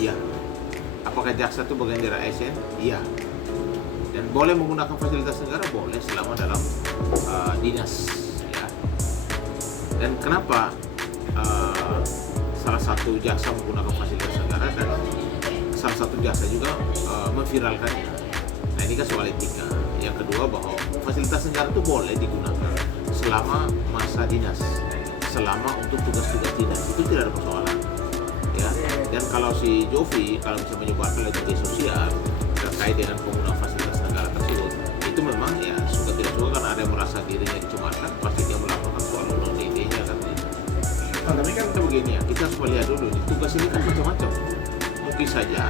Iya. Apakah jaksa itu bagian dari ASN? Iya. Dan boleh menggunakan fasilitas negara? Boleh, selama dalam dinas. Ya. Dan kenapa salah satu jaksa menggunakan fasilitas negara dan salah satu jaksa juga memviralkannya? Nah, ini kan soal etika. Yang kedua, bahwa fasilitas negara itu boleh digunakan selama masa dinas, selama untuk tugas-tugas dinas, itu tidak ada persoalan. Ya. Dan kalau si Jovi kalau bisa menyebarkan lewat media sosial terkait dengan penggunaan fasilitas negara tersebut, itu memang ya suka tidak suka, kan ada yang merasa dirinya dicemarkan, pasti dia melaporkan soal undang ide-idenya kan. Tapi kan begini ya, kita harus melihat dulu nih, tugas ini kan macam-macam. Mungkin saja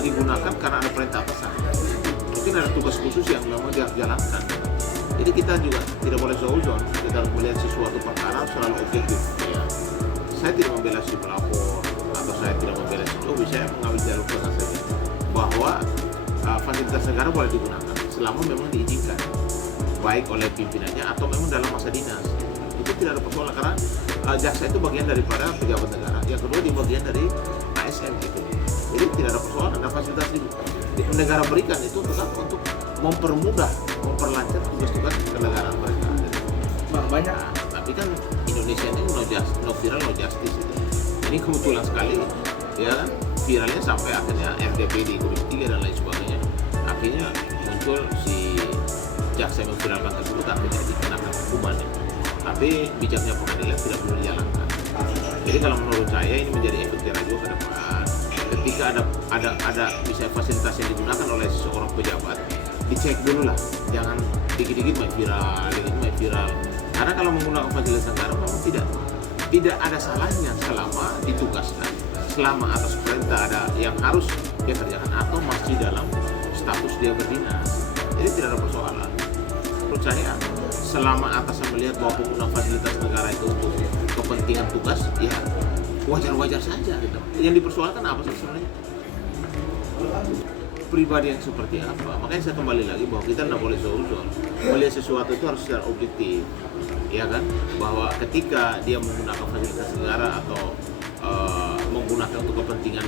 digunakan karena ada perintah atasan. Mungkin ada tugas khusus yang memang dia harus jalankan. Jadi kita juga tidak boleh seuzon, kita harus melihat sesuatu perkara selalu objektif. Ya. Saya tidak membela si pelapor atau saya tidak membela si Jovi, saya mengambil jalur tengah saja bahwa fasilitas negara boleh digunakan selama memang diizinkan, baik oleh pimpinannya atau memang dalam masa dinas. Itu tidak ada persoalan karena jaksa itu bagian daripada pejabat negara. Yang kedua, di bagian dari ASN gitu. Jadi tidak ada persoalan. Dan fasilitas di negara berikan itu tetap untuk mempermudah, memperlancar tugas-tugas kenegaraan mereka. Banyak. Tapi kan Indonesia ini no viral no justice itu. Ini kebetulan sekali ya kan, viralnya sampai akhirnya RDP di Komisi 3 dan lain sebagainya. Akhirnya muncul si jaksa yang memviralkan tersebut akhirnya dikenakan hukumannya. Tapi bijaknya pengadilan tidak perlu dijalankan. Jadi kalau menurut saya ini menjadi efek jerah juga ke depan. Ketika ada misalnya fasilitas yang digunakan oleh seorang pejabat, dicek dulu lah, jangan dikit-dikit main viral. Karena kalau menggunakan fasilitas negara memang tidak ada salahnya selama ditugaskan, selama atas perintah ada yang harus dia kerjakan atau masih dalam status dia berdinas. Jadi tidak ada persoalan. Menurut saya, selama atasan melihat bahwa penggunaan fasilitas negara itu untuk kepentingan tugas, ya wajar-wajar saja gitu. Yang dipersoalkan apa sih sebenarnya? Pribadi yang seperti apa? Makanya saya kembali lagi bahwa kita tidak boleh seuzon. Melihat sesuatu itu harus secara objektif, ya kan? Bahwa ketika dia menggunakan fasilitas negara atau menggunakan untuk kepentingan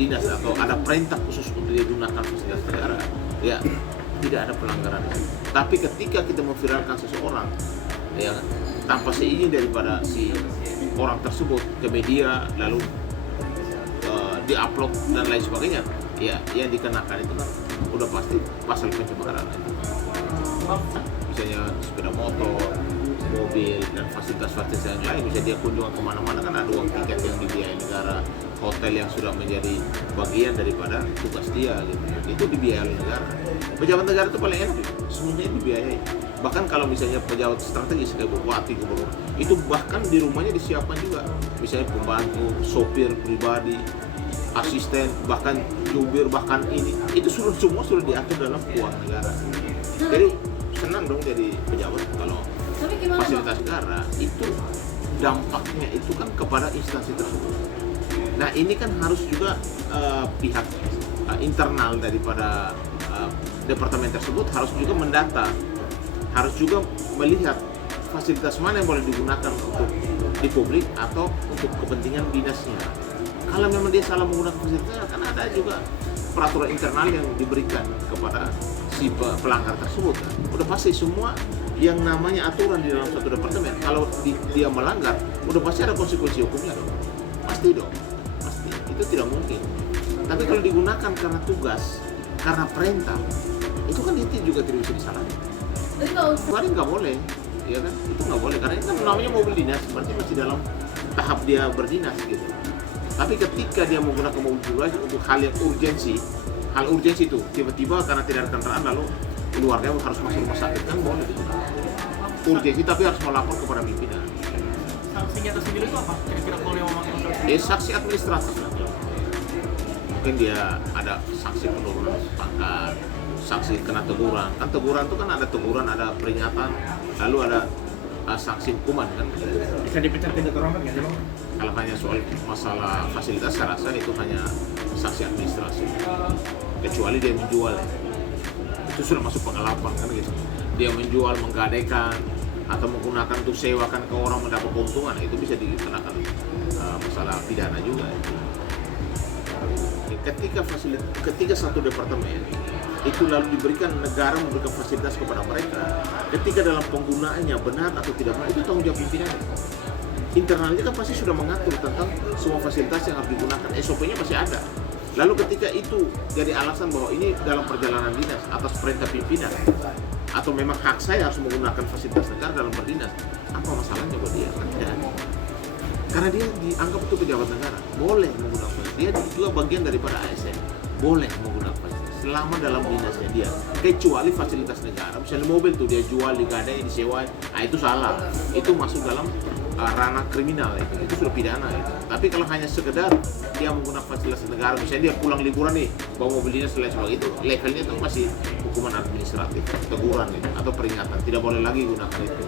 dinas atau ada perintah khusus untuk dia gunakan fasilitas negara, ya tidak ada pelanggaran. Tapi ketika kita memviralkan seseorang, ya tanpa seizin daripada si orang tersebut ke media, lalu diupload dan lain sebagainya, ya yang dikenakan itu kan udah pasti pasal pencemaran. Misalnya sepeda motor, mobil, dan fasilitas-fasilitas yang lain, bisa dia kunjungan kemana-mana kan ada uang tiket yang dibiayai negara, hotel yang sudah menjadi bagian daripada tugas dia gitu. Itu dibiayai oleh negara. Pejabat negara itu paling enak, semuanya dibiayai. Bahkan kalau misalnya pejabat strategis kayak bupati, gubernur, itu bahkan di rumahnya disiapkan juga, misalnya pembantu, sopir pribadi, asisten, bahkan jubir, bahkan ini, itu semua sudah diatur dalam keuangan negara. Jadi senang dong jadi pejabat kalau fasilitas negara itu dampaknya itu kan kepada instansi tersebut. Nah ini kan harus juga pihak internal daripada departemen tersebut harus juga mendata, harus juga melihat fasilitas mana yang boleh digunakan untuk di publik atau untuk kepentingan dinasnya. Kalau memang dia salah menggunakan fasilitasnya, kan ada juga peraturan internal yang diberikan kepada si pelanggar tersebut kan. Udah pasti semua yang namanya aturan di dalam satu departemen, kalau dia melanggar, udah pasti ada konsekuensi hukumnya dong. Pasti dong, pasti. Itu tidak mungkin. Tapi kalau digunakan karena tugas, karena perintah, itu kan itu juga tidak bisa disalahin. Kemarin nggak boleh, ya kan? Itu nggak boleh karena itu kan namanya mobil dinas, berarti masih dalam tahap dia berdinas gitu. Tapi ketika dia menggunakan mobil pribadi untuk hal yang hal urgensi itu tiba-tiba karena tidak ada kendaraan lalu keluarga harus masuk rumah sakit, kan boleh gitu. Urgensi tapi harus melapor kepada pimpinan. Sanksinya tersendiri itu apa? Kira-kira kalau yang memakai motor? Sanksi administratif lah. Mungkin dia ada sanksi penurunan pangkat, sanksi kena teguran. Kan teguran itu kan ada teguran, ada peringatan, lalu ada sanksi hukuman kan. Bisa dipecat pindah ke rombak nggak sih bang? Kalau hanya soal masalah fasilitas, saya rasa itu hanya sanksi administrasi. Kecuali dia menjual, itu sudah masuk pengelapan kan gitu. Dia menjual, menggadekan, atau menggunakan untuk sewakan ke orang mendapat keuntungan, itu bisa dikenakan masalah pidana juga. ketika satu departemen itu lalu diberikan, negara memberikan fasilitas kepada mereka, ketika dalam penggunaannya benar atau tidak benar, itu tanggung jawab pimpinannya. Internalnya kan pasti sudah mengatur tentang semua fasilitas yang harus digunakan, SOP-nya masih ada. Lalu ketika itu jadi alasan bahwa ini dalam perjalanan dinas atas perintah pimpinan, atau memang hak saya harus menggunakan fasilitas negara dalam berdinas, apa masalahnya buat dia? Kan tidak ada. Karena dia dianggap itu pejabat negara, boleh menggunakan. Dia juga bagian daripada ASN, boleh menggunakan fasilitas selama dalam dinasnya dia. Kecuali fasilitas negara, misalnya mobil tuh dia jual, digadai, disewa, itu salah. Itu masuk dalam ranah kriminal, itu sudah pidana itu. Tapi kalau hanya sekedar dia menggunakan fasilitas negara, misalnya dia pulang liburan nih, bawa mobil dinas sebagainya, itu levelnya itu masih hukuman administratif, teguran itu, atau peringatan, tidak boleh lagi gunakan itu.